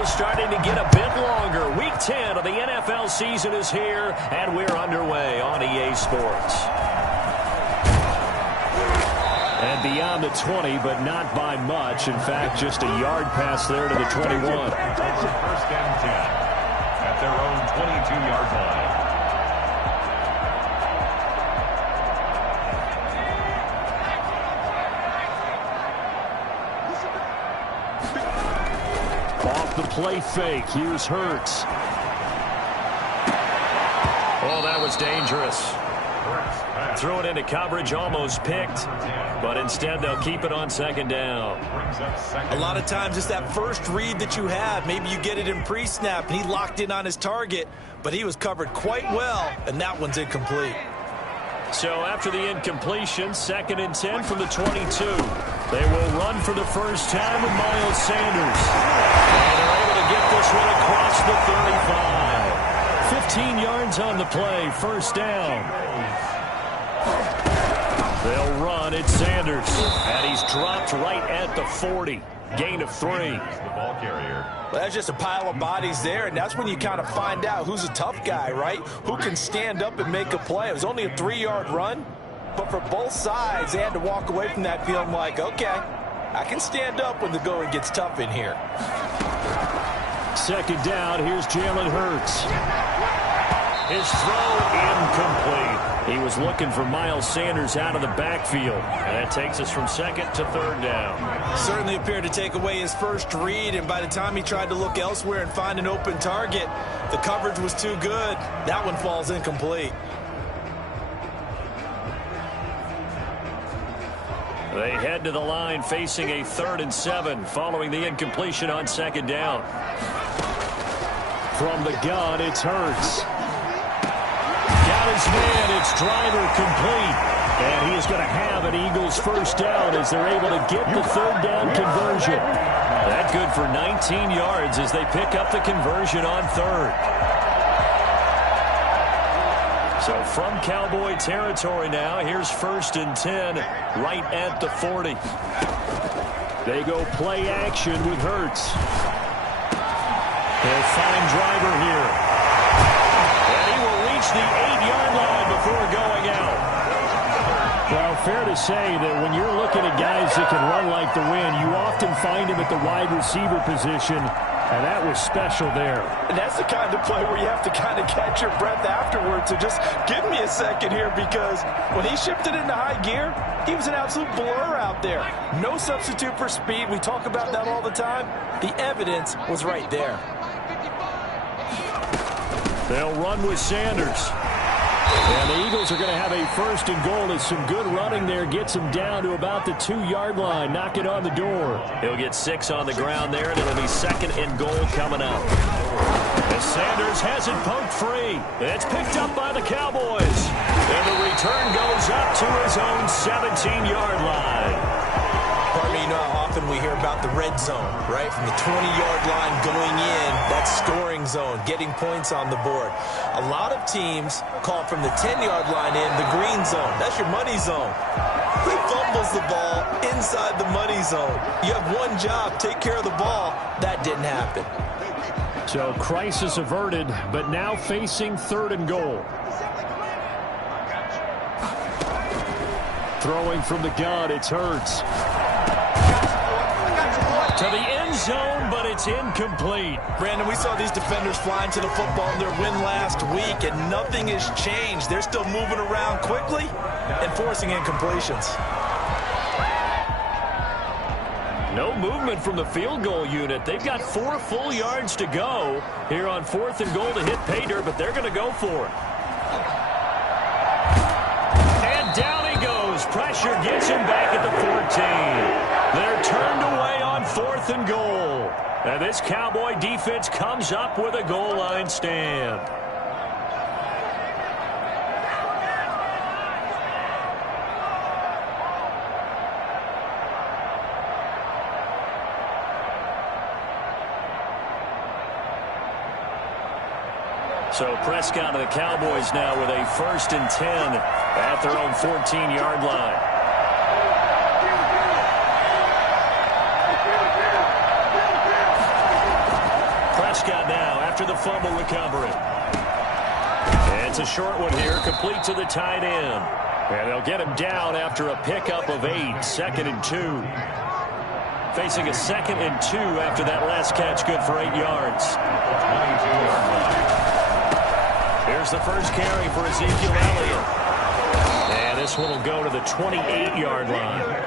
schedule starting to get a bit longer. Week 10 of the NFL season is here, and we're underway on EA Sports. And beyond the 20, but not by much. In fact, just a yard pass there to the 21. First and 10 at their own 22-yard line. Off the play fake. Here's Hurts. Oh, that was dangerous. Threw it into coverage, almost picked, but instead they'll keep it on second down. A lot of times it's that first read that you have. Maybe you get it in pre-snap, and he locked in on his target, but he was covered quite well, and that one's incomplete. So after the incompletion, 2nd and 10 from the 22. They will run for the first time with Miles Sanders. And they're able to get this one across the 35. 15 yards on the play, first down. They'll run. It's Sanders. And he's dropped right at the 40. Gain of 3. The ball carrier. Well, that's just a pile of bodies there, and that's when you kind of find out who's a tough guy, right? Who can stand up and make a play. It was only a 3-yard run, but for both sides, they had to walk away from that feeling like, okay, I can stand up when the going gets tough in here. Second down. Here's Jalen Hurts. His throw incomplete. He was looking for Miles Sanders out of the backfield. And that takes us from 2nd to 3rd down. Certainly appeared to take away his first read, and by the time he tried to look elsewhere and find an open target, the coverage was too good. That one falls incomplete. They head to the line facing a 3rd and 7 following the incompletion on 2nd down. From the gun, it's Hurts. Got his man, it's Driver complete. And he is going to have an Eagles first down as they're able to get the 3rd down conversion. That good for 19 yards as they pick up the conversion on 3rd. So from Cowboy territory now, here's 1st and 10 right at the 40. They go play action with Hurts. They'll find Driver here. And he will reach the 8-yard line before going out. Well, fair to say that when you're looking at guys that can run like the wind, you often find him at the wide receiver position, and that was special there. And that's the kind of play where you have to kind of catch your breath afterwards. So just give me a second here, because when he shifted into high gear, he was an absolute blur out there. No substitute for speed. We talk about that all the time. The evidence was right there. They'll run with Sanders. And the Eagles are going to have a 1st and goal as some good running there gets him down to about the 2-yard line. Knock it on the door. He'll get 6 on the ground there, and it'll be 2nd and goal coming up. As Sanders has it poked free. It's picked up by the Cowboys. And the return goes up to his own 17-yard line. Pardon me, you know how often we hear about the red zone, right? From the 20-yard line going in, that's scoring zone, getting points on the board. A lot of teams call from the 10-yard line in the green zone. That's your money zone. He fumbles the ball inside the money zone. You have one job, take care of the ball. That didn't happen. So crisis averted, but now facing 3rd and goal. Throwing from the gun, it's Hurts. To the end zone, but it's incomplete. Brandon, we saw these defenders flying to the football in their win last week, and nothing has changed. They're still moving around quickly and forcing incompletions. No movement from the field goal unit. They've got 4 full yards to go here on 4th and goal to hit pay dirt, but they're going to go for it. And down he goes. Pressure gets him back at the 14. They're turned away on 4th and goal. And this Cowboy defense comes up with a goal line stand. So Prescott and the Cowboys now with a 1st and 10 at their own 14-yard line. Prescott now after the fumble recovery. It's a short one here, complete to the tight end. And they'll get him down after a pickup of 8, 2nd and 2. Facing a 2nd and 2 after that last catch, good for 8 yards. 22-yard line. Here's the first carry for Ezekiel Elliott. And this one will go to the 28-yard line.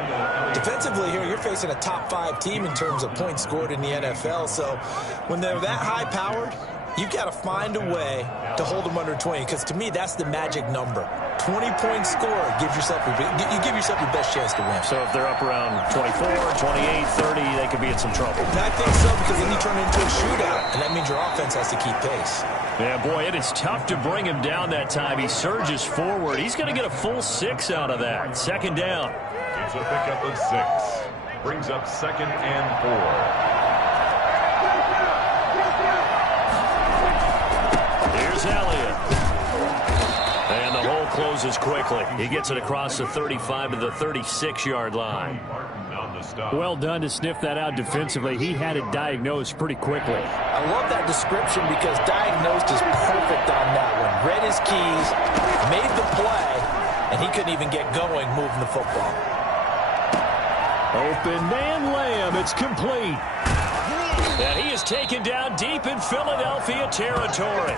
Defensively here, you're facing a top 5 team in terms of points scored in the NFL. So when they're that high-powered, you've got to find a way to hold them under 20, because to me, that's the magic number. 20 points scored, you give yourself your best chance to win. So if they're up around 24, 28, 30, they could be in some trouble. And I think so, because then you turn it into a shootout, and that means your offense has to keep pace. Yeah, boy, it is tough to bring him down that time. He surges forward. He's going to get a full 6 out of that. 2nd down. It's a pickup of 6. Brings up 2nd and 4. Here's Elliott. And the hole closes quickly. He gets it across the 35 to the 36-yard line. Well done to sniff that out defensively. He had it diagnosed pretty quickly. I love that description, because diagnosed is perfect on that one. Read his keys, made the play, and he couldn't even get going moving the football. Open man Lamb. It's complete. And he is taken down deep in Philadelphia territory.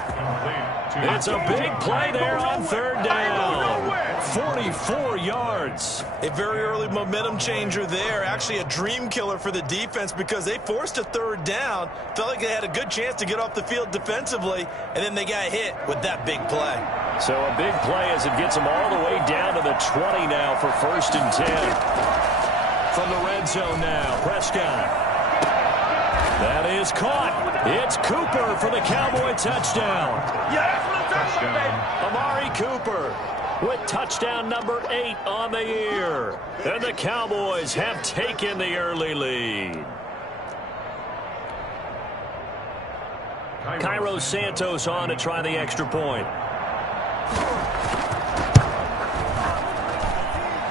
It's a big play there on 3rd down. 44 yards. A very early momentum changer there. Actually a dream killer for the defense, because they forced a 3rd down. Felt like they had a good chance to get off the field defensively, and then they got hit with that big play. So a big play as it gets them all the way down to the 20 now for 1st and 10. From the red zone now, Prescott. That is caught. It's Cooper for the Cowboy touchdown. Amari Cooper with touchdown number 8 on the year. And the Cowboys have taken the early lead. Cairo Santos on to try the extra point.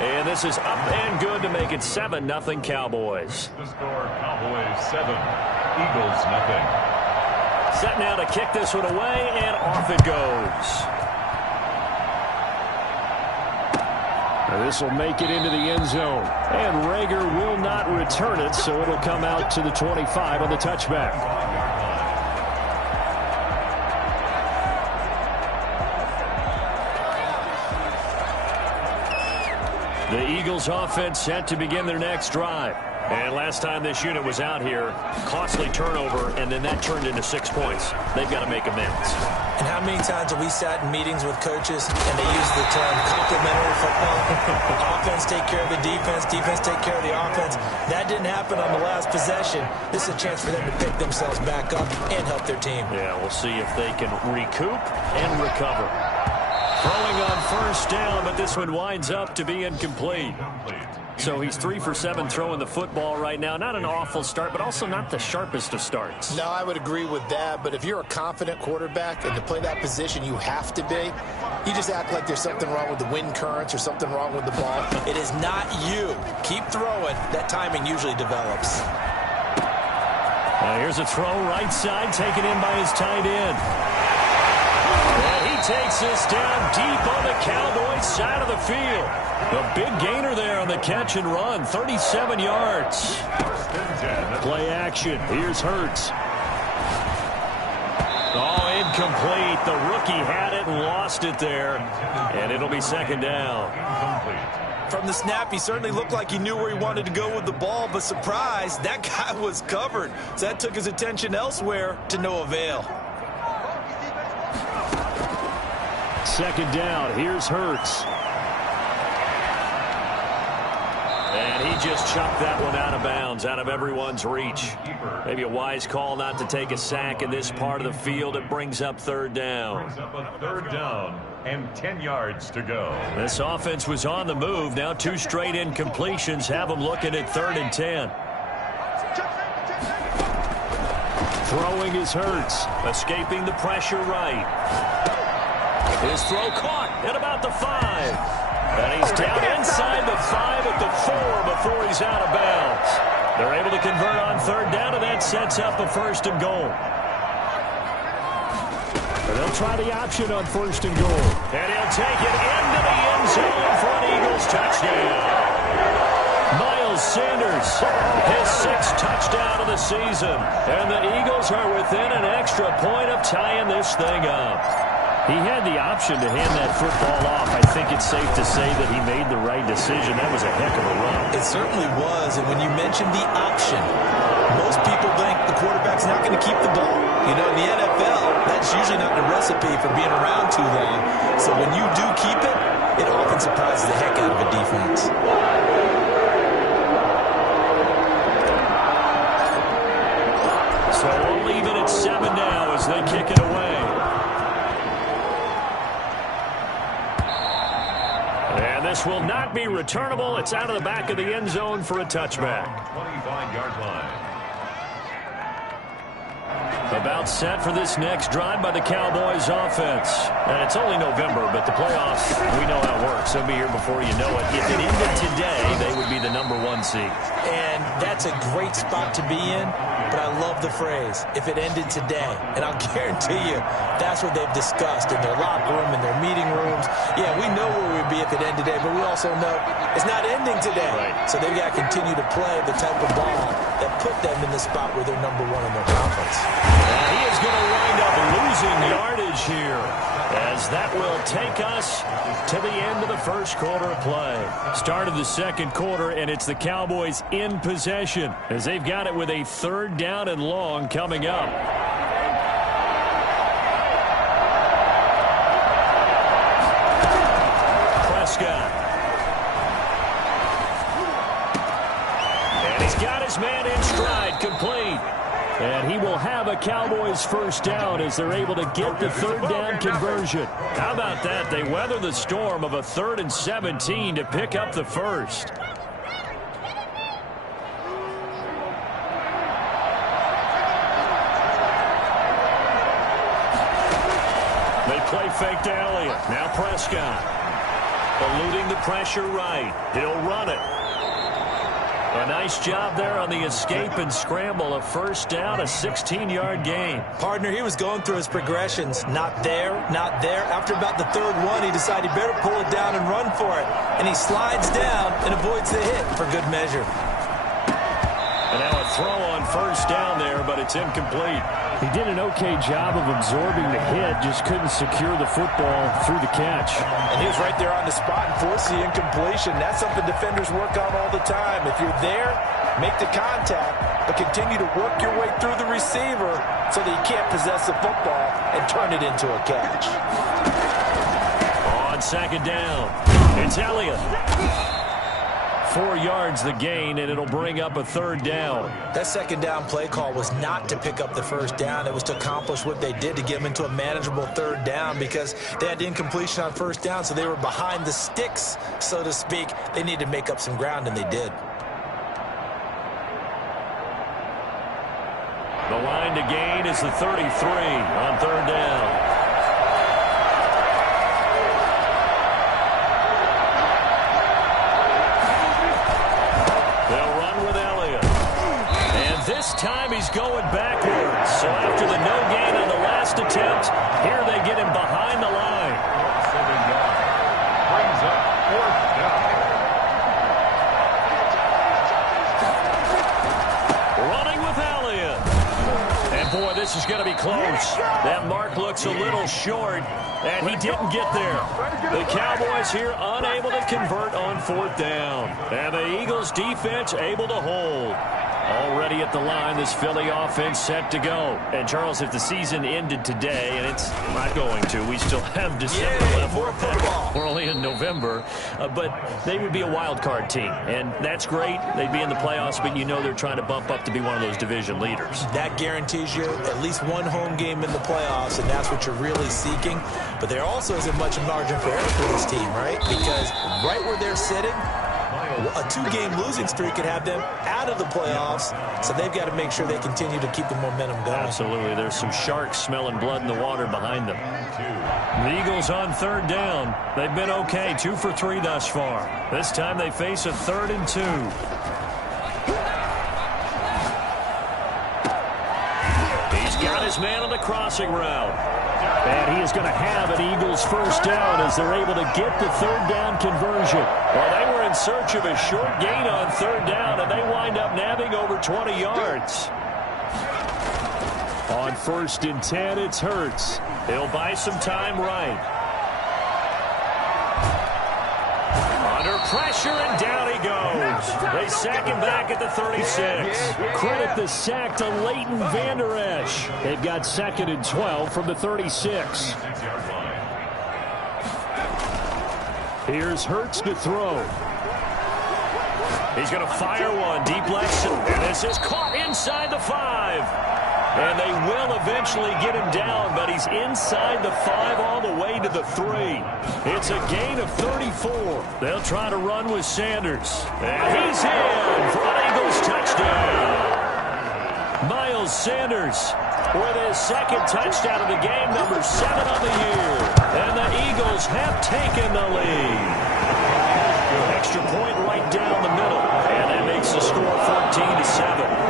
And this is up and good to make it 7-0 Cowboys. The score, Cowboys 7, Eagles 0. Set now to kick this one away, and off it goes. Now this will make it into the end zone. And Rager will not return it, so it'll come out to the 25 on the touchback. The Eagles offense set to begin their next drive. And last time this unit was out here, costly turnover, and then that turned into 6 points. They've got to make amends. And how many times have we sat in meetings with coaches and they use the term complementary football? Offense take care of the defense, defense take care of the offense. That didn't happen on the last possession. This is a chance for them to pick themselves back up and help their team. Yeah, we'll see if they can recoup and recover. Throwing on 1st down, but this one winds up to be incomplete. So he's 3 for 7 throwing the football right now. Not an awful start, but also not the sharpest of starts. No, I would agree with that. But if you're a confident quarterback and to play that position you have to be, you just act like there's something wrong with the wind currents or something wrong with the ball. It is not you. Keep throwing. That timing usually develops. Here's a throw right side taken in by his tight end. And he takes this down deep on the Cowboys side of the field. A big gainer there on the catch and run, 37 yards. Play action. Here's Hurts. Oh, incomplete. The rookie had it and lost it there. And it'll be 2nd down. From the snap, he certainly looked like he knew where he wanted to go with the ball, but surprise, that guy was covered. So that took his attention elsewhere to no avail. 2nd down. Here's Hurts. And he just chucked that one out of bounds, out of everyone's reach. Maybe a wise call not to take a sack in this part of the field. It brings up 3rd down. Brings up a 3rd down and 10 yards to go. This offense was on the move. Now 2 straight incompletions have them looking at 3rd and 10. Throwing is Hurts. Escaping the pressure right. His throw caught at about the 5. And he's down inside the 5 at the 4 before he's out of bounds. They're able to convert on 3rd down, and that sets up a 1st and goal. And they'll try the option on 1st and goal. And he'll take it into the end zone for an Eagles touchdown. Miles Sanders, his 6th touchdown of the season. And the Eagles are within an extra point of tying this thing up. He had the option to hand that football off. I think it's safe to say that he made the right decision. That was a heck of a run. It certainly was. And when you mentioned the option, most people think the quarterback's not going to keep the ball. You know, in the NFL, that's usually not the recipe for being around too long. So when you do keep it, it often surprises the heck out of a defense. So we'll leave it at 7 now as they kick it away. And this will not be returnable. It's out of the back of the end zone for a touchback. 25-yard line. About set for this next drive by the Cowboys offense. And it's only November, but the playoffs, we know how it works. They'll be here before you know it. If it ended today, they would be the #1 seed. And that's a great spot to be in, but I love the phrase, if it ended today. And I'll guarantee you, that's what they've discussed in their locker room, in their meeting rooms. Yeah, we know where we'd be if it ended today, but we also know it's not ending today. Right. So they've got to continue to play the type of ball that put them in the spot where they're #1 in their conference. He is going to wind up losing yardage here, as that will take us to the end of the first quarter of play. Start of the second quarter, and it's the Cowboys in possession, as they've got it with a 3rd down and long coming up. Prescott. And he's got his man in stride, complete. And he will have a Cowboys 1st down as they're able to get the 3rd down conversion. How about that? They weather the storm of a 3rd and 17 to pick up the 1st. They play fake to Elliott. Now Prescott. Eluding the pressure right. He'll run it. A nice job there on the escape and scramble. A 1st down, a 16-yard gain. Partner, he was going through his progressions. Not there, not there. After about the 3rd one, he decided he better pull it down and run for it. And he slides down and avoids the hit for good measure. And now a throw on 1st down there, but it's incomplete. He did an okay job of absorbing the hit, just couldn't secure the football through the catch. And he was right there on the spot and forced the incompletion. That's something defenders work on all the time. If you're there, make the contact, but continue to work your way through the receiver so that you can't possess the football and turn it into a catch. On 2nd down, it's Elliott. 4 yards the gain, and it'll bring up a 3rd down. That 2nd down play call was not to pick up the 1st down. It was to accomplish what they did, to get them into a manageable 3rd down, because they had the incompletion on 1st down, so they were behind the sticks, so to speak. They needed to make up some ground, and they did. The line to gain is the 33 on 3rd down. This time he's going backwards. So after the no gain on the last attempt, here they get him behind the line. 7 yards. Brings up 4th down. Running with Elliott. And boy, this is going to be close. That mark looks a little short, and he didn't get there. The Cowboys here unable to convert on 4th down. And the Eagles defense able to hold. Already at the line, this Philly offense set to go. And, Charles, if the season ended today, and it's not going to, we still have December left. More football. We're only in November. But they would be a wild card team. And that's great. They'd be in the playoffs, but you know they're trying to bump up to be one of those division leaders. That guarantees you at least one home game in the playoffs, and that's what you're really seeking. But there also isn't much margin for error for this team, right? Because right where they're sitting, a 2-game losing streak could have them out of the playoffs, so they've got to make sure they continue to keep the momentum going. Absolutely. There's some sharks smelling blood in the water behind them. The Eagles on 3rd down. They've been okay, 2 for 3 thus far. This time they face a 3rd and 2. He's got his his man on the crossing route. And he is going to have an Eagles first down as they're able to get the third down conversion. Well, they were in search of a short gain on third down, and they wind up nabbing over 20 yards. On 1st and 10, it's Hurts. He'll buy some time right. Under pressure, and down he goes. They sack him back at the 36. Credit the sack to Leighton Vander Esch. They've got 2nd and 12 from the 36. Here's Hurts to throw. He's going to fire one deep left, and this is caught inside the 5. And they will eventually get him down, but he's inside the 5 all the way to the 3. It's a gain of 34. They'll try to run with Sanders. And he's in for an Eagles touchdown. Miles Sanders with his 2nd touchdown of the game, number 7 on the year. And the Eagles have taken the lead. Extra point right down the middle. And that makes the score 14-7.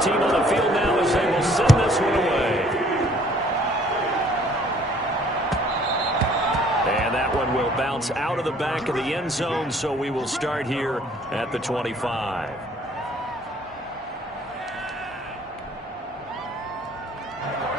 Team on the field now as they will send this one away. And that one will bounce out of the back of the end zone, so we will start here at the 25.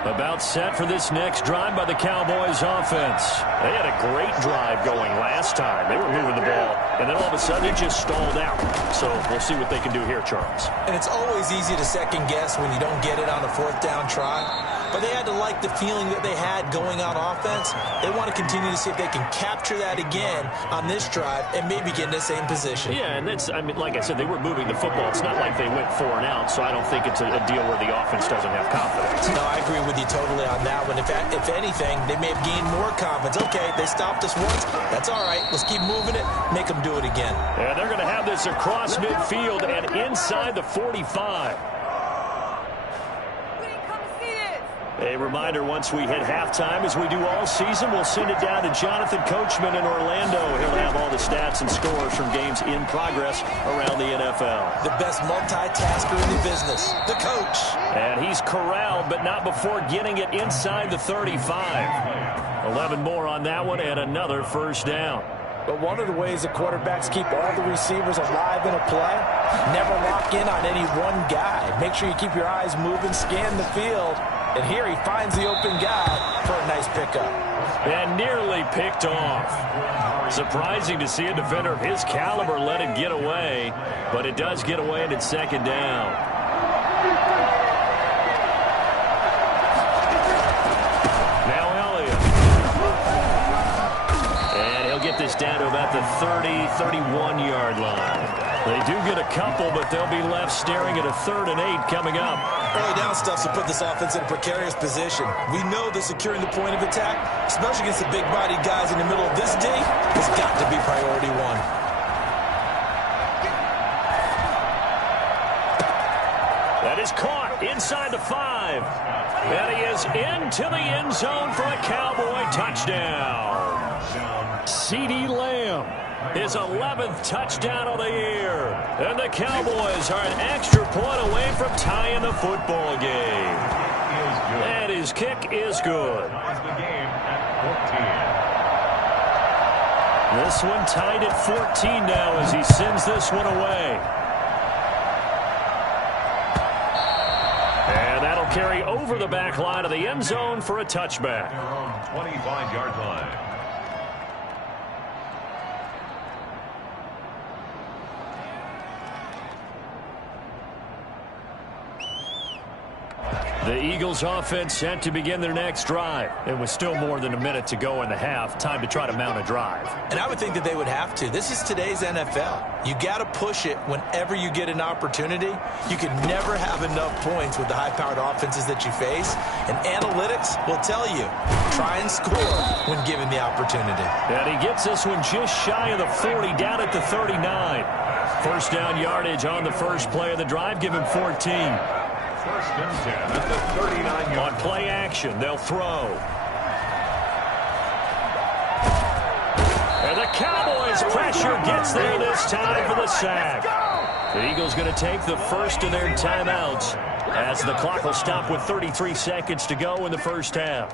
About set for this next drive by the Cowboys offense. They had a great drive going last time. They were moving the ball, and then all of a sudden it just stalled out. So we'll see what they can do here, Charles. And it's always easy to second guess when you don't get it on a 4th down try. But they had to like the feeling that they had going on offense. They want to continue to see if they can capture that again on this drive and maybe get in the same position. Yeah, and that's, I mean, like I said, they were moving the football. It's not like they went 4 and out, so I don't think it's a deal where the offense doesn't have confidence. No, I agree with you totally on that one. If anything, they may have gained more confidence. Okay, they stopped us once. That's all right. Let's keep moving it. Make them do it again. And they're going to have this across midfield and inside the 45. A reminder, once we hit halftime, as we do all season, we'll send it down to Jonathan Coachman in Orlando. He'll have all the stats and scores from games in progress around the NFL. The best multitasker in the business, the coach. And he's corralled, but not before getting it inside the 35. 11 more on that one, and another first down. But one of the ways the quarterbacks keep all the receivers alive in a play, never lock in on any one guy. Make sure you keep your eyes moving, scan the field. And here he finds the open guy for a nice pickup. And nearly picked off. Surprising to see a defender of his caliber let it get away, but it does get away and it's 2nd down. Now Elliott. And he'll get this down to about the 30, 31-yard line. They do get a couple, but they'll be left staring at a 3rd and 8 coming up. Early down stuff to put this offense in a precarious position. We know that securing the point of attack, especially against the big-bodied guys in the middle of this D, has got to be priority 1. That is caught inside the 5. And he is into the end zone for a Cowboy touchdown. CeeDee Lamb. His 11th touchdown of the year. And the Cowboys are an extra point away from tying the football game. And his kick is good. This one tied at 14 now as he sends this one away. And that'll carry over the back line of the end zone for a touchback. 25-yard line. The Eagles offense set to begin their next drive. It was still more than a minute to go in the half. Time to try to mount a drive. And I would think that they would have to. This is today's NFL. You got to push it whenever you get an opportunity. You can never have enough points with the high-powered offenses that you face. And analytics will tell you, try and score when given the opportunity. And he gets this one just shy of the 40, down at the 39. First down yardage on the first play of the drive. Give him 14. First and 10 at the 39-yard line. On play action, they'll throw. And the Cowboys' pressure gets there this time for the sack. The Eagles going to take the first of their timeouts as the clock will stop with 33 seconds to go in the first half.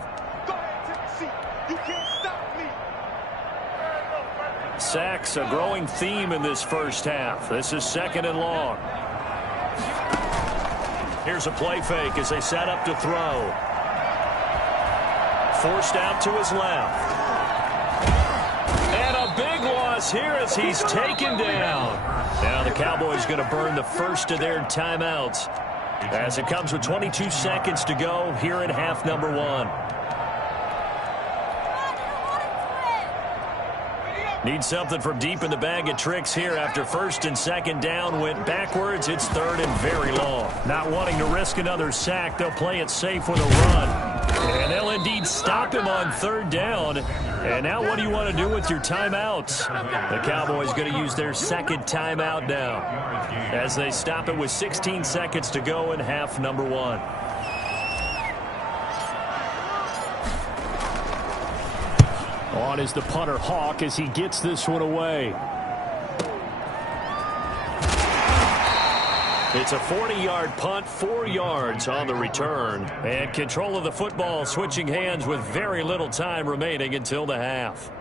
Sacks a growing theme in this first half. This is second and long. Here's a play fake as they set up to throw. Forced out to his left. And a big loss here as he's taken down. Now the Cowboys going to burn the first of their timeouts as it comes with 22 seconds to go here in half number one. Need something from deep in the bag of tricks here after first and second down went backwards. It's third and very long. Not wanting to risk another sack, they'll play it safe with a run. And they'll indeed stop him on third down. And now what do you want to do with your timeouts? The Cowboys going to use their second timeout now as they stop it with 16 seconds to go in half number one. On is the punter, Hawk, as he gets this one away. It's a 40-yard punt, 4 yards on the return. And control of the football switching hands with very little time remaining until the half.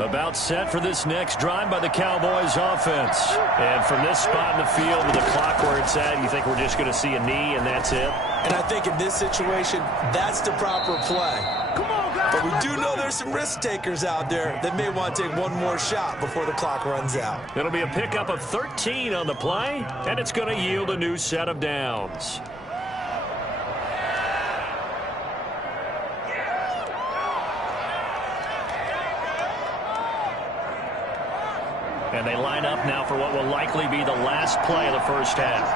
About set for this next drive by the Cowboys offense. And from this spot in the field with the clock where it's at, you think we're just going to see a knee and that's it? And I think in this situation, that's the proper play. But we do know there's some risk takers out there that may want to take one more shot before the clock runs out. It'll be a pickup of 13 on the play, and it's going to yield a new set of downs. And they line up now for what will likely be the last play of the first half.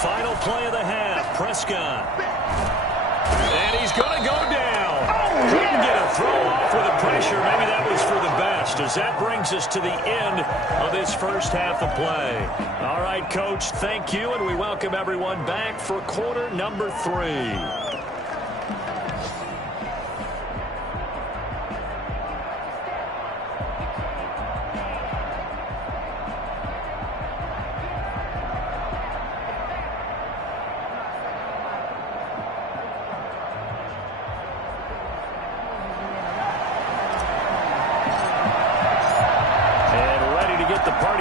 Final play of the half, Prescott. And he's going to go down. Couldn't get a throw off with the pressure. Maybe that was for the best, as that brings us to the end of this first half of play. All right, Coach, thank you, and we welcome everyone back for quarter number 3.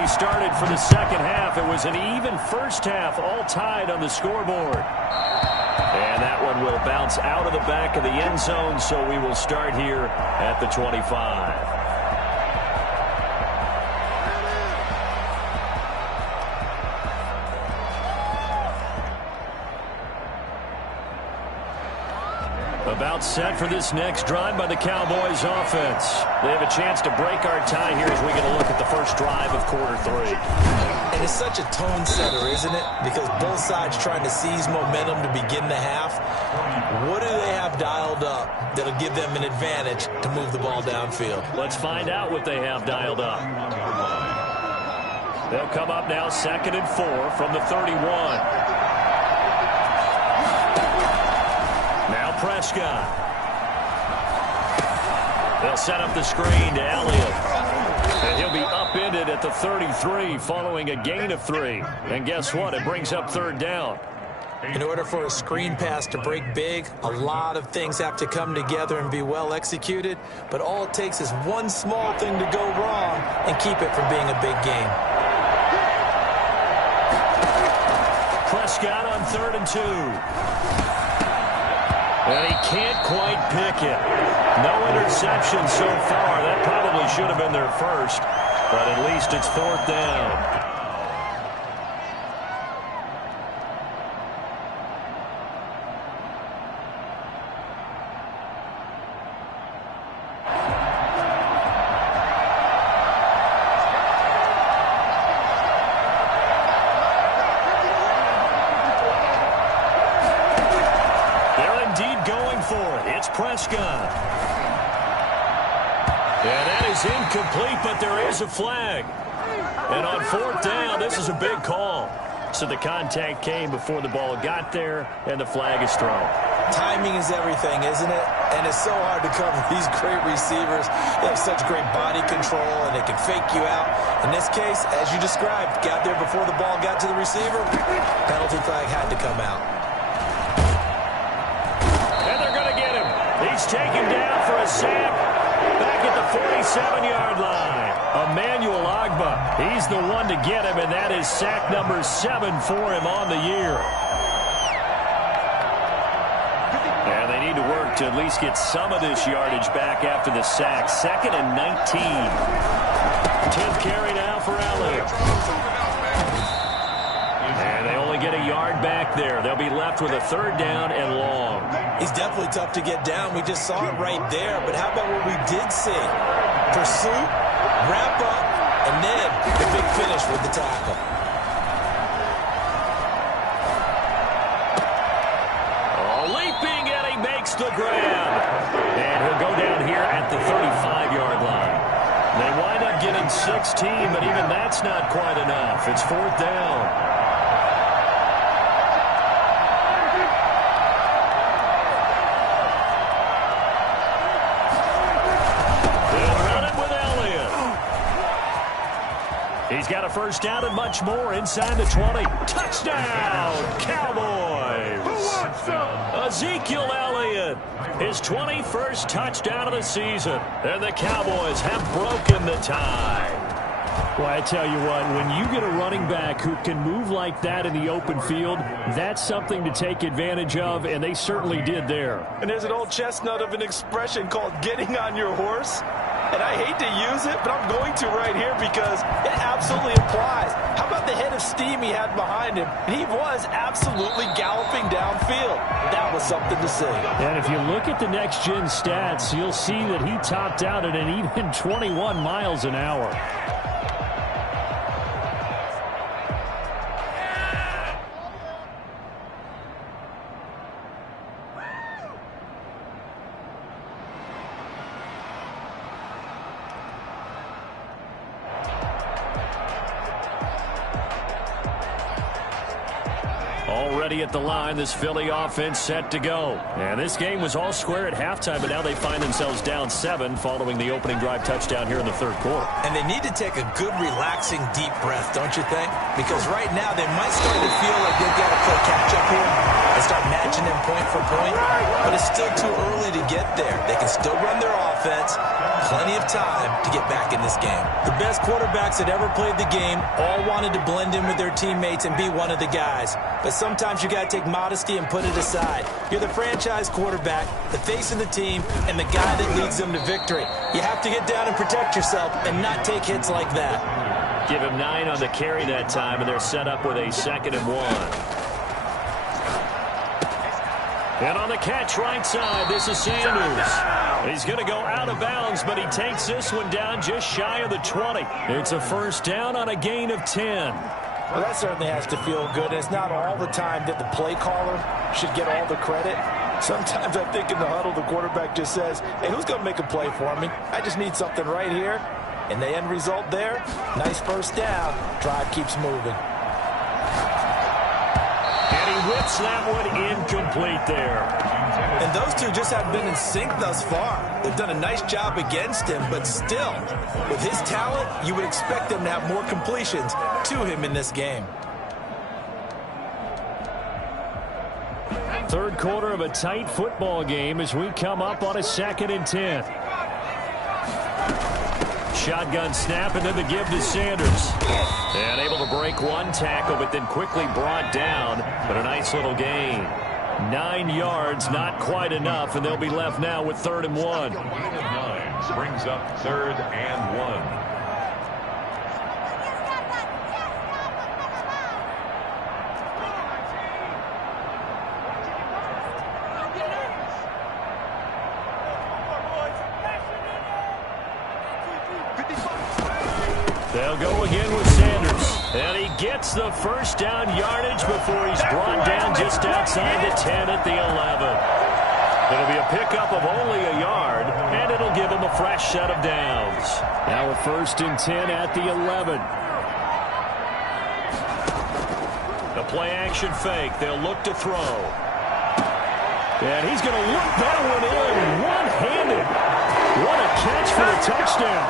Started for the second half. It was an even first half, all tied on the scoreboard. And that one will bounce out of the back of the end zone, so we will start here at the 25. About set for this next drive by the Cowboys offense. They have a chance to break our tie here as we get a look at the first drive of quarter 3. And it's such a tone setter, isn't it? Because both sides trying to seize momentum to begin the half. What do they have dialed up that'll give them an advantage to move the ball downfield? Let's find out what they have dialed up. They'll come up now 2nd and 4 from the 31. Prescott. They'll set up the screen to Elliott. And he'll be upended at the 33 following a gain of 3. And guess what? It brings up third down. In order for a screen pass to break big, a lot of things have to come together and be well executed. But all it takes is one small thing to go wrong and keep it from being a big game. Prescott on 3rd and 2. And he can't quite pick it. No interception so far. That probably should have been their first, but at least it's 4th down. It's Prescott. And that is incomplete, but there is a flag. And on fourth down, this is a big call. So the contact came before the ball got there, and the flag is thrown. Timing is everything, isn't it? And it's so hard to cover these great receivers. They have such great body control, and they can fake you out. In this case, as you described, got there before the ball got to the receiver. Penalty flag had to come out. And they're going to get him. He's taken down for a sack back at the 47-yard line. Emmanuel Ogbah, he's the one to get him, and that is sack number 7 for him on the year. And they need to work to at least get some of this yardage back after the sack. 2nd and 19. 10th carry now for Elliott. And they only get a yard back there. They'll be left with a 3rd down and long. He's definitely tough to get down. We just saw it right there. But how about what we did see? Pursuit, wrap up, and then the big finish with the tackle. Oh, leaping, and he makes the grab. And he'll go down here at the 35-yard line. They wind up getting 16, but even that's not quite enough. It's 4th down. He's got a 1st down and much more inside the 20. Touchdown, Cowboys! Ezekiel Elliott, his 21st touchdown of the season. And the Cowboys have broken the tie. Well, I tell you what, when you get a running back who can move like that in the open field, that's something to take advantage of, and they certainly did there. And there's an old chestnut of an expression called getting on your horse. And I hate to use it, but I'm going to right here because it absolutely applies. How about the head of steam he had behind him? He was absolutely galloping downfield. That was something to see. And if you look at the next-gen stats, you'll see that he topped out at an even 21 miles an hour. Already at the line, this Philly offense set to go. And this game was all square at halftime, but now they find themselves down 7 following the opening drive touchdown here in the 3rd quarter. And they need to take a good, relaxing, deep breath, don't you think? Because right now they might start to feel like they've got to play catch-up here and start matching them point for point. But it's still too early to get there. They can still run their offense. Plenty of time to get back in this game. The best quarterbacks that ever played the game all wanted to blend in with their teammates and be one of the guys. But sometimes you got to take modesty and put it aside. You're the franchise quarterback, the face of the team, and the guy that leads them to victory. You have to get down and protect yourself and not take hits like that. Give him 9 on the carry that time, and they're set up with a 2nd and 1. And on the catch right side, this is Sanders. He's going to go out of bounds, but he takes this one down just shy of the 20. It's a 1st down on a gain of 10. Well, that certainly has to feel good. It's not all the time that the play caller should get all the credit. Sometimes I think in the huddle, the quarterback just says, hey, who's going to make a play for me? I just need something right here. And the end result there, nice 1st down. Drive keeps moving. Whips that one incomplete there. And those two just have been in sync thus far. They've done a nice job against him, but still, with his talent, you would expect them to have more completions to him in this game. 3rd quarter of a tight football game as we come up on a 2nd and 10. Shotgun snap, and then the give to Sanders. And able to break one tackle, but then quickly brought down. But a nice little gain. 9 yards, not quite enough, and they'll be left now with 3rd and 1. Brings up 3rd and 1. They'll go again with Sanders. And he gets the 1st down yardage before he's brought down just outside the 10 at the 11. It'll be a pickup of only a yard, and it'll give them a fresh set of downs. Now a 1st and 10 at the 11. The play-action fake. They'll look to throw. And he's going to look that one in one-handed. What a catch for the touchdown.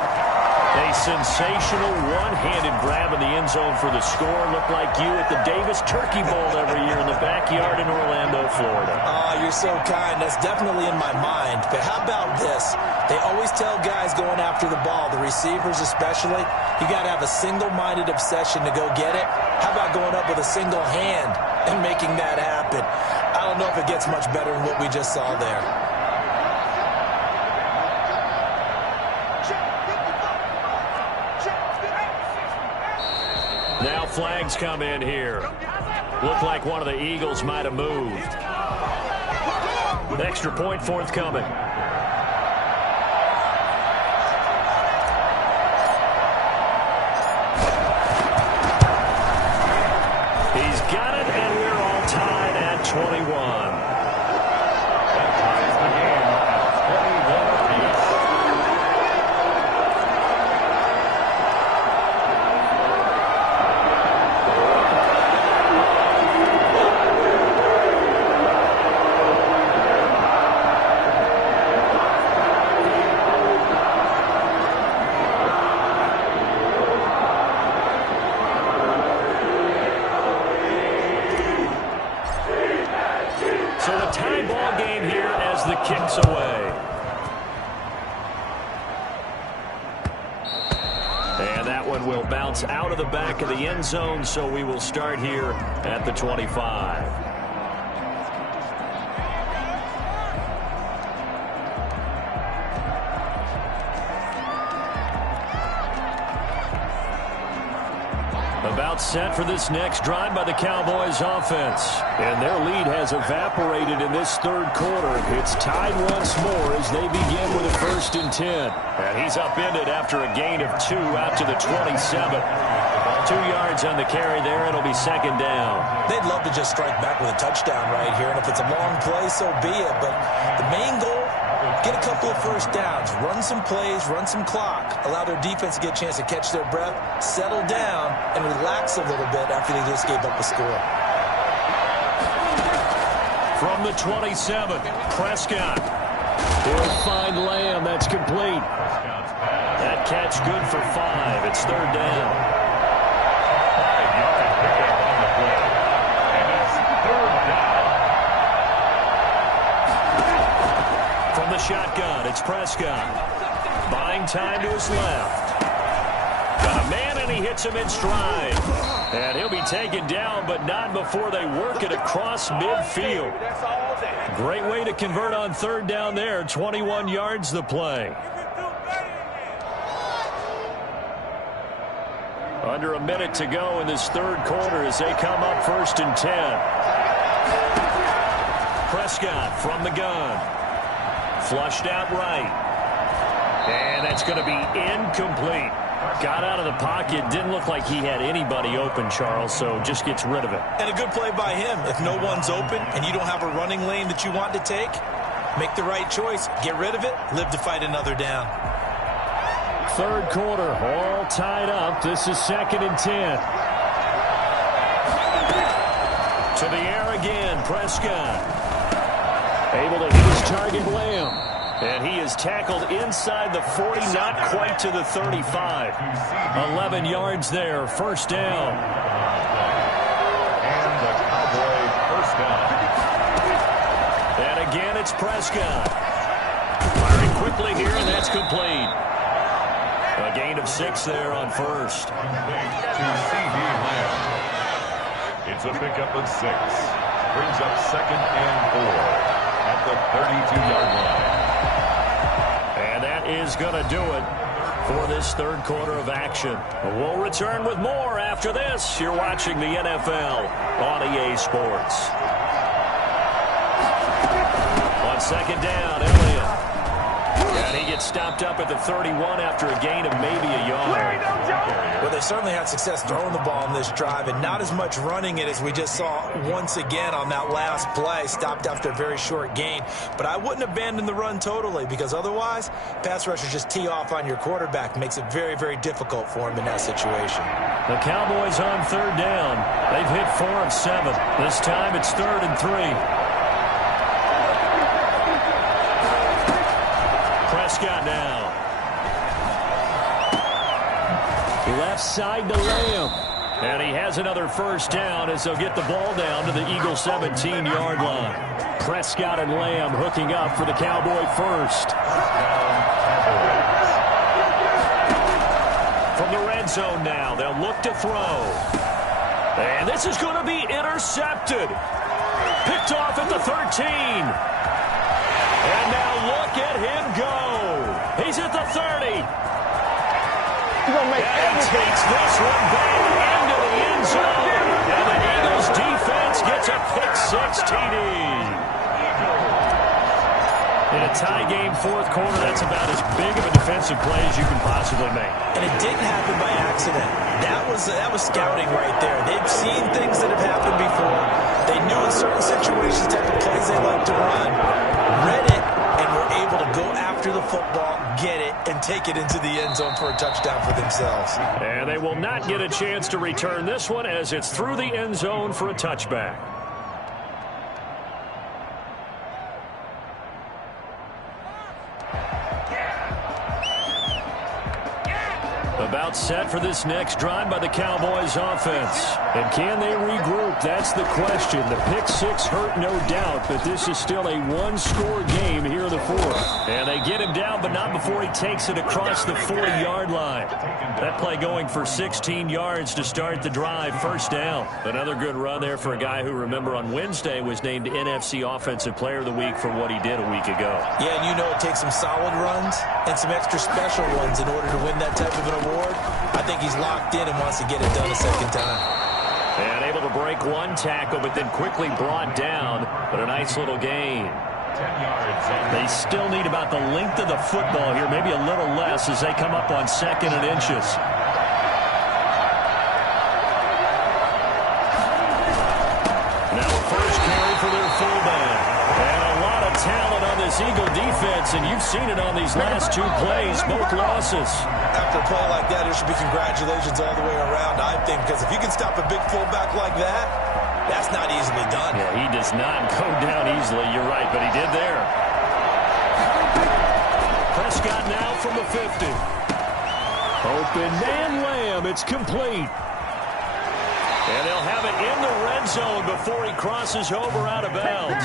A sensational one-handed grab in the end zone for the score. Looked like you at the Davis Turkey Bowl every year in the backyard in Orlando, Florida. Oh, you're so kind. That's definitely in my mind. But how about this? They always tell guys going after the ball, the receivers especially, you got to have a single-minded obsession to go get it. How about going up with a single hand and making that happen? I don't know if it gets much better than what we just saw there. Now flags come in here. Looked like one of the Eagles might have moved. Extra point forthcoming. He's got it, and we're all tied at 21. That ties the game at 21 apiece. So a tie ball game here as the kick's away. And that one will bounce out of the back of the end zone, so we will start here at the 25. About set for this next drive by the Cowboys offense. And their lead has evaporated in this third quarter. It's tied once more as they begin with a 1st and 10. And he's upended after a gain of 2 out to the 27. 2 yards on the carry there. It'll be 2nd down. They'd love to just strike back with a touchdown right here. And if it's a long play, so be it. But the main goal, get a couple of first downs, run some plays, run some clock, allow their defense to get a chance to catch their breath, settle down, and relax a little bit after they just gave up a score. From the 27, Prescott. He'll find Lamb. That's complete. That catch good for 5. It's 3rd down. 5-yard pickup on the play. And it's 3rd down. From the shotgun, it's Prescott. Buying time to his left. Got a man, and he hits him in stride. And he'll be taken down, but not before they work it across midfield. Great way to convert on 3rd down there. 21 yards the play. Under a minute to go in this third quarter as they come up 1st and 10. Prescott from the gun. Flushed out right. And that's going to be incomplete. Got out of the pocket. Didn't look like he had anybody open, Charles, so just gets rid of it. And a good play by him. If no one's open and you don't have a running lane that you want to take, make the right choice. Get rid of it. Live to fight another down. Third quarter, all tied up. This is 2nd and 10. To the air again, Prescott. Able to hit his target, Lamb. And he is tackled inside the 40, not quite to the 35. 11 yards there, 1st down. And the Cowboy 1st down. And again, it's Prescott. Firing quickly here, and that's complete. A gain of 6 there on 1st. Complete to C.D. Lamb. It's a pickup of 6. Brings up 2nd and 4 at the 32-yard line. And that is going to do it for this third quarter of action. We'll return with more after this. You're watching the NFL on EA Sports. On 2nd down, Elliott. And he gets stopped up at the 31 after a gain of maybe a yard. Well, they certainly had success throwing the ball on this drive and not as much running it as we just saw once again on that last play. Stopped after a very short gain. But I wouldn't abandon the run totally because otherwise, pass rushers just tee off on your quarterback. Makes it very, very difficult for him in that situation. The Cowboys on third down. They've hit 4 of 7. This time it's 3rd and 3. Prescott now. Left side to Lamb. And he has another first down as they'll get the ball down to the Eagles' 17-yard line. Prescott and Lamb hooking up for the Cowboy first. From the red zone now, they'll look to throw. And this is going to be intercepted. Picked off at the 13. And now look at him go. He's at the 30. And he takes this one back into the end zone. And the Eagles defense gets a pick-6 TD. In a tie game, fourth quarter, that's about as big of a defensive play as you can possibly make. And it didn't happen by accident. That was scouting right there. They've seen things that have happened before. They knew in certain situations the type of plays they like to run. Read it, and were able to go after the football, get it, and take it into the end zone for a touchdown for themselves. And they will not get a chance to return this one as it's through the end zone for a touchback. About set for this next drive by the Cowboys offense. And can they regroup? That's the question. The pick-6 hurt, no doubt, but this is still a one-score game here in the fourth. And they get him down, but not before he takes it across the 40-yard line. That play going for 16 yards to start the drive. First down. Another good run there for a guy who, remember, on Wednesday was named NFC Offensive Player of the Week for what he did a week ago. Yeah, and you know it takes some solid runs and some extra special ones in order to win that type of an award. I think he's locked in and wants to get it done a second time. And able to break one tackle, but then quickly brought down. But a nice little gain. 10 yards. They still need about the length of the football here, maybe a little less as they come up on 2nd and inches. Now first carry for their fullback. And a lot of talent on this Eagle defense, and you've seen it on these last 2 plays, both losses. After a play like that, there should be congratulations all the way around, I think, because if you can stop a big fullback like that, that's not easily done. Yeah, he does not go down easily, you're right, but he did there. Prescott now from the 50. Open man Lamb, it's complete. And they'll have it in the red zone before he crosses over out of bounds.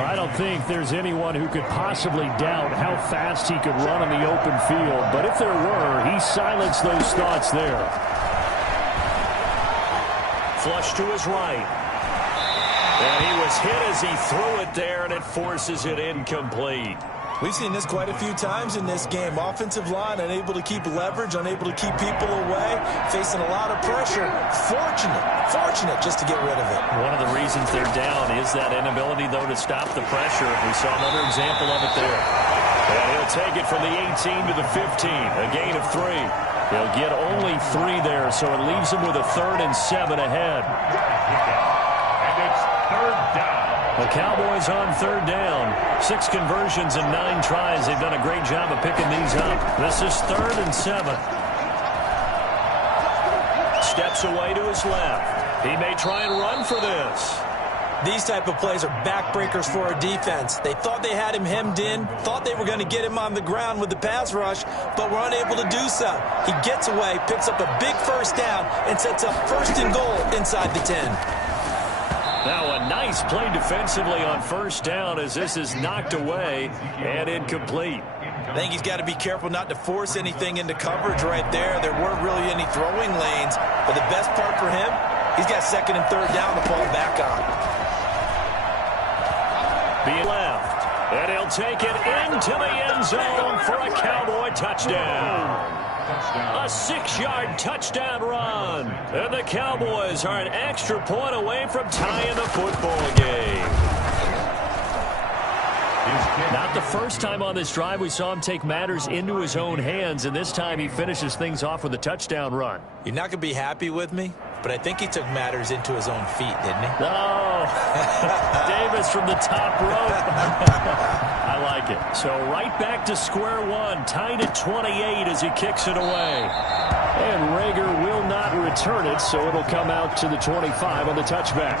I don't think there's anyone who could possibly doubt how fast he could run in the open field. But if there were, he silenced those thoughts there. Flush to his right. And he was hit as he threw it there, and it forces it incomplete. We've seen this quite a few times in this game. Offensive line unable to keep leverage, unable to keep people away, facing a lot of pressure. Fortunate just to get rid of it. One of the reasons they're down is that inability, though, to stop the pressure. We saw another example of it there. And he'll take it from the 18 to the 15, a gain of 3. They'll get only 3 there, so it leaves them with a 3rd and 7 ahead. And it's 3rd down. The Cowboys on 3rd down. 6 conversions and 9 tries. They've done a great job of picking these up. This is 3rd and 7. Steps away to his left. He may try and run for this. These type of plays are backbreakers for a defense. They thought they had him hemmed in, thought they were going to get him on the ground with the pass rush, but were unable to do so. He gets away, picks up a big first down, and sets up 1st and goal inside the 10. Now a nice play defensively on 1st down as this is knocked away and incomplete. I think he's got to be careful not to force anything into coverage right there. There weren't really any throwing lanes, but the best part for him, he's got 2nd and 3rd down to fall back on. Be left, and he'll take it into the end zone for a Cowboy touchdown. A 6-yard touchdown run. And the Cowboys are an extra point away from tying the football game. Not the first time on this drive we saw him take matters into his own hands, and this time he finishes things off with a touchdown run. You're not going to be happy with me, but I think he took matters into his own feet, didn't he? Oh, Davis from the top rope. I like it. So right back to square one, tied at 28 as he kicks it away. And Reagor will not return it, so it'll come out to the 25 on the touchback.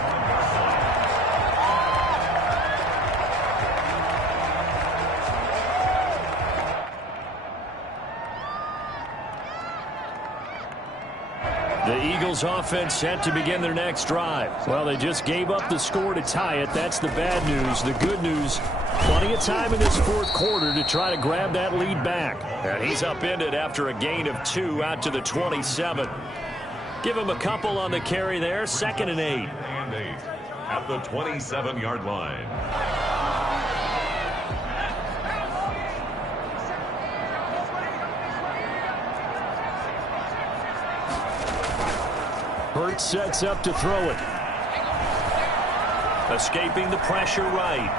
The Eagles offense set to begin their next drive. Well, they just gave up the score to tie it. That's the bad news. The good news, plenty of time in this fourth quarter to try to grab that lead back. And he's upended after a gain of 2 out to the 27. Give him a couple on the carry there. 2nd and 8. And 8 at the 27-yard line. Hurts sets up to throw it. Escaping the pressure right.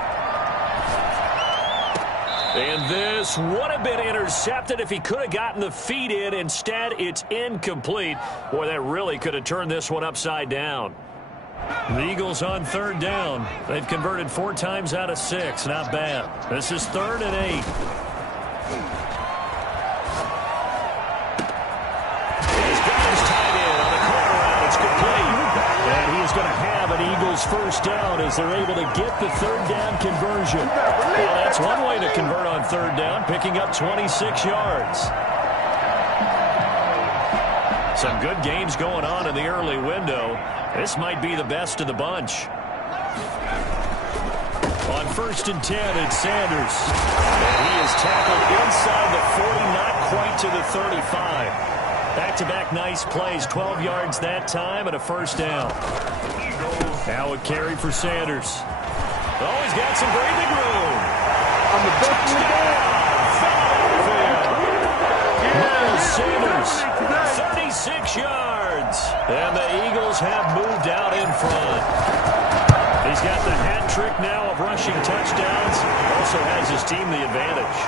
And this would have been intercepted if he could have gotten the feet in. Instead, it's incomplete. Boy, that really could have turned this one upside down. The Eagles on 3rd down. They've converted 4 times out of 6. Not bad. This is 3rd and 8. Going to have an Eagles first down as they're able to get the 3rd down conversion. Well, that's one way to convert on 3rd down, picking up 26 yards. Some good games going on in the early window. This might be the best of the bunch. On 1st and 10, it's Sanders. And he is tackled inside the 40, not quite to the 35. Back-to-back nice plays, 12 yards that time and a first down. Now a carry for Sanders. Oh, he's got some breathing room. On the touchdown, Philadelphia. Miles Sanders, 36 yards. And the Eagles have moved out in front. He's got the hat trick now of rushing touchdowns. Also has his team the advantage.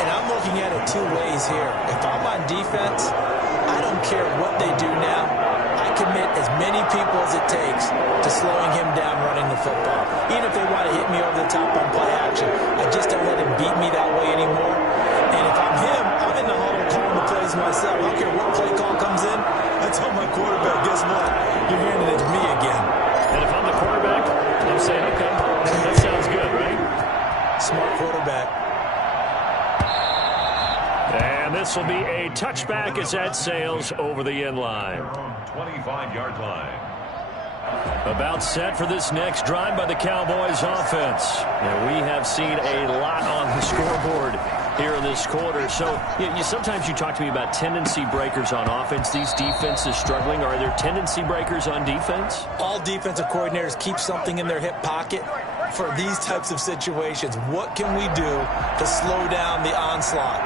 And I'm looking at it 2 ways here. If I'm on defense, I don't care what they do now. I commit as many people as it takes to slowing him down running the football. Even if they want to hit me over the top on play action, I just don't let him beat me that way anymore. And if I'm him, I'm in the huddle calling the plays myself. I don't care what play call comes in. I tell my quarterback, guess what? You're handing it to me again. And if I'm the quarterback, I'm saying, okay, that sounds good, right? Smart quarterback. And this will be a touchback as that sails over the end line. 25-yard line. About set for this next drive by the Cowboys offense. And we have seen a lot on the scoreboard here in this quarter. So sometimes you talk to me about tendency breakers on offense. These defenses struggling. Are there tendency breakers on defense? All defensive coordinators keep something in their hip pocket for these types of situations. What can we do to slow down the onslaught?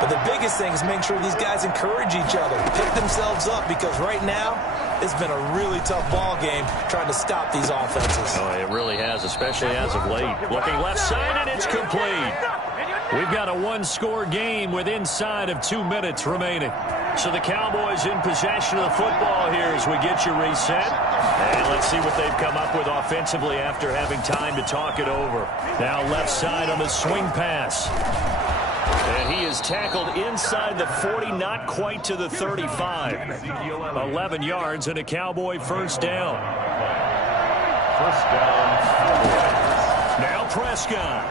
But the biggest thing is make sure these guys encourage each other, pick themselves up, because right now it's been a really tough ball game trying to stop these offenses. Oh, it really has, especially as of late. Looking left side, and it's complete. We've got a 1-score game with inside of 2 minutes remaining. So the Cowboys in possession of the football here as we get you reset. And let's see what they've come up with offensively after having time to talk it over. Now left side on the swing pass. And he is tackled inside the 40, not quite to the 35. 11 yards and a Cowboy first down. First down. Now Prescott.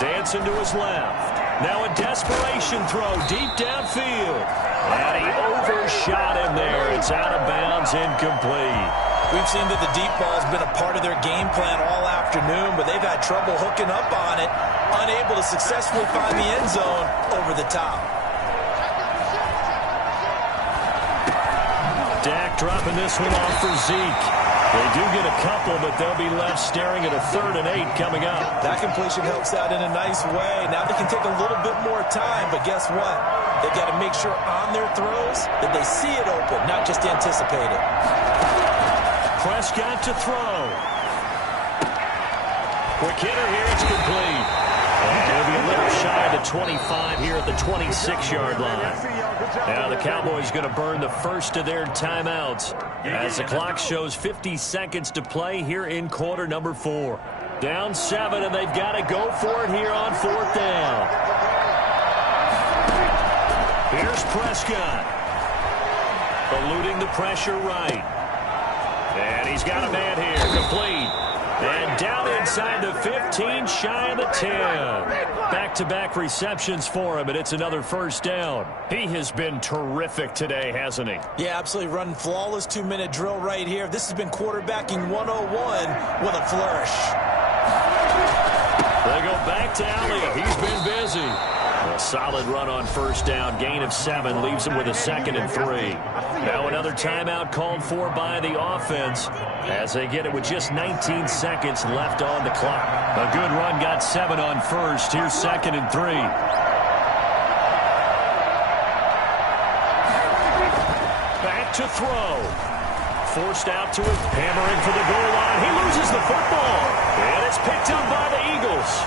Dancing to his left. Now a desperation throw deep downfield. And he overshot him there. It's out of bounds, incomplete. We've seen that the deep ball has been a part of their game plan all afternoon, but they've had trouble hooking up on it, unable to successfully find the end zone over the top. Dak dropping this one off for Zeke. They do get a couple, but they'll be left staring at a 3rd and 8 coming up. That completion helps out in a nice way. Now they can take a little bit more time, but guess what? They've got to make sure on their throws that they see it open, not just anticipate it. Prescott to throw. Quick hitter here. It's complete. And it'll be a little shy of the 25 here at the 26-yard line. Now the Cowboys going to burn the first of their timeouts as the clock shows 50 seconds to play here in quarter number 4. Down 7, and they've got to go for it here on 4th down. Here's Prescott. Eluding the pressure right. And he's got a man here. Complete. And down inside the 15, shy of the 10. Back-to-back receptions for him, and it's another first down. He has been terrific today, hasn't he? Yeah, absolutely. Running flawless 2-minute drill right here. This has been quarterbacking 101 with a flourish. They go back to Elliott. He's been busy. A solid run on first down. Gain of 7 leaves him with a 2nd and 3. Now another timeout called for by the offense as they get it with just 19 seconds left on the clock. A good run got 7 on first. Here's 2nd and 3. Back to throw. Forced out to it. Hammering for the goal line. He loses the football. And it's picked up by the Eagles.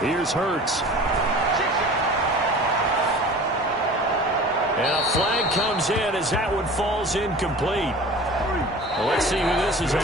Here's Hurts. And a flag comes in as that one falls incomplete. Well, let's see who this is on.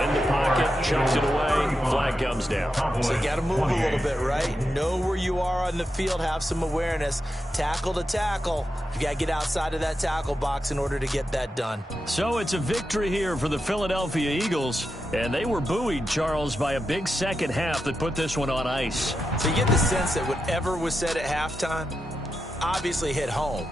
In the pocket, chucks it away, flag comes down. So you got to move a little bit, right? Know where you are on the field, have some awareness. Tackle to tackle. You got to get outside of that tackle box in order to get that done. So it's a victory here for the Philadelphia Eagles, and they were buoyed, Charles, by a big second half that put this one on ice. So you get the sense that whatever was said at halftime obviously hit home.